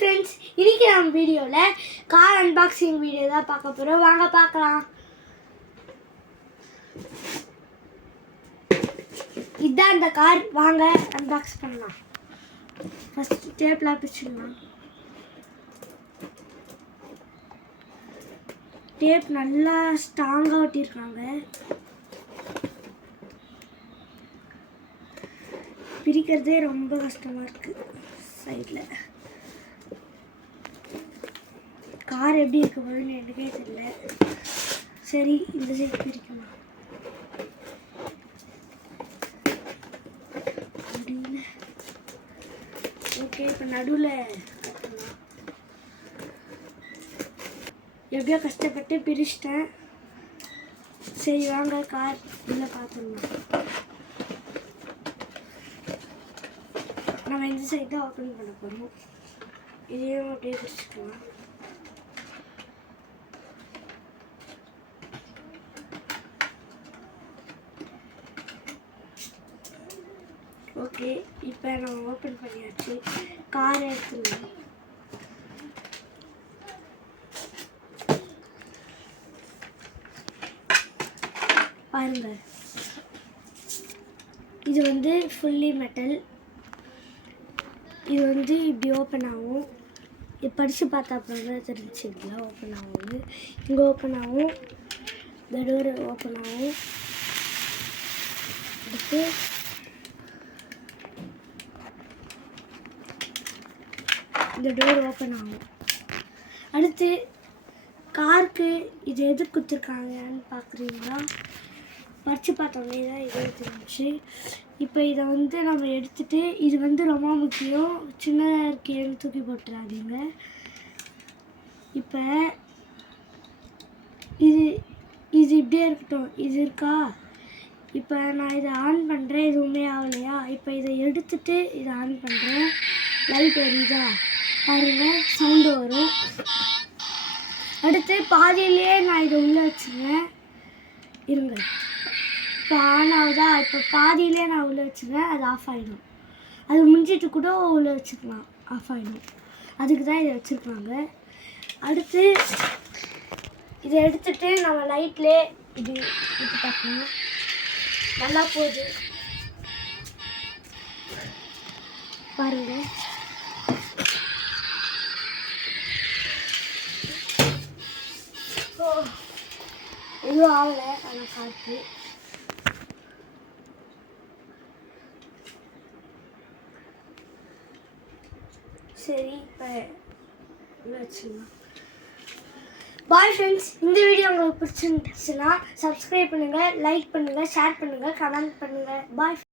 Friends, இன்னைக்கு நம்ம வீடியோவில் கார் அன்பாக்சிங் வீடியோ தான் பார்க்க போகிறோம். வாங்க பார்க்கலாம். இதுதான் அந்த கார். வாங்க அன்பாக்ஸ் பண்ணலாம். ஃபர்ஸ்ட் டேப்லாம் பிரிச்சுக்கலாம். டேப் நல்லா ஸ்ட்ராங்காக ஒட்டியிருக்காங்க. பிரிக்கிறதே ரொம்ப கஷ்டமாக இருக்குது. சைடில் கார் எப்படி இருக்க போகுதுன்னு எனக்கே தெரியல. சரி, இந்த சைடு பிரிக்கலாம். முடியல. ஓகே, இப்போ நடுவில் கட்டலாம். எப்படியோ கஷ்டப்பட்டு பிரிச்சிட்டேன். சரி வாங்க கார் உள்ள பார்த்துடலாம். நம்ம இந்த சைடு தான் ஓப்பன் பண்ண போகிறோம். இதையும் அப்படியே பிரிச்சுக்கலாம். ஓகே, இப்போ நம்ம ஓப்பன் பண்ணியாச்சு. காரை எடுத்துக்கலாம். பாருங்க, இது வந்து ஃபுல்லி மெட்டல். இது வந்து இப்படி ஓப்பன் ஆகும். இது படித்து பார்த்தா பாருங்க தெரிஞ்சு. இப்படிலாம் ஓப்பன் ஆகும். இங்கே ஓப்பன் ஆகும். இந்த டோர் ஓப்பன் ஆகும். அடுத்து இந்த டோர் ஓப்பன் ஆகும். அடுத்து காருக்கு இது எது கொடுத்துருக்காங்கன்னு பார்க்குறீங்களா? படித்து பார்த்தோன்னே தான் இது தெரிஞ்சு. இப்போ இதை வந்து நம்ம எடுத்துகிட்டு, இது வந்து ரொம்ப முக்கியம், சின்னதாக இருக்கேன்னு தூக்கி போட்டுறாதீங்க. இப்போ இது இது இப்படியே இருக்கட்டும். இது இருக்கா? இப்போ நான் இதை ஆன் பண்ணுறேன். எதுவுமே ஆகலையா? இப்போ இதை எடுத்துகிட்டு இதை ஆன் பண்ணுறேன். லைட் எரியுதா பாருங்கள், சவுண்டு வரும். அடுத்து பாதியிலே நான் இதை உள்ளே வச்சுருவேன். இருங்க, இப்போ ஆன் ஆகுதா? இப்போ பாதியிலே நான் உள்ளே வச்சுருவேன். அது ஆஃப் ஆகிடும். அது முடிஞ்சிட்டு கூட உள்ளே வச்சுக்கலாம், ஆஃப் ஆகிடும். அதுக்கு தான் இதை வச்சுருக்காங்க. அடுத்து இதை எடுத்துகிட்டு நம்ம லைட்லேயே இது இது பார்க்கணும். நல்லா போகுது பாருங்கள். எதுவும் ஆகலை. நல்லா காற்று. சரி, இப்போ வச்சுக்கலாம். பாய் ஃப்ரெண்ட்ஸ், இந்த வீடியோ உங்களுக்கு பிடிச்சிருந்துச்சுன்னா சப்ஸ்கிரைப் பண்ணுங்கள், லைக் பண்ணுங்கள், ஷேர் பண்ணுங்கள், கமெண்ட் பண்ணுங்கள். பாய்.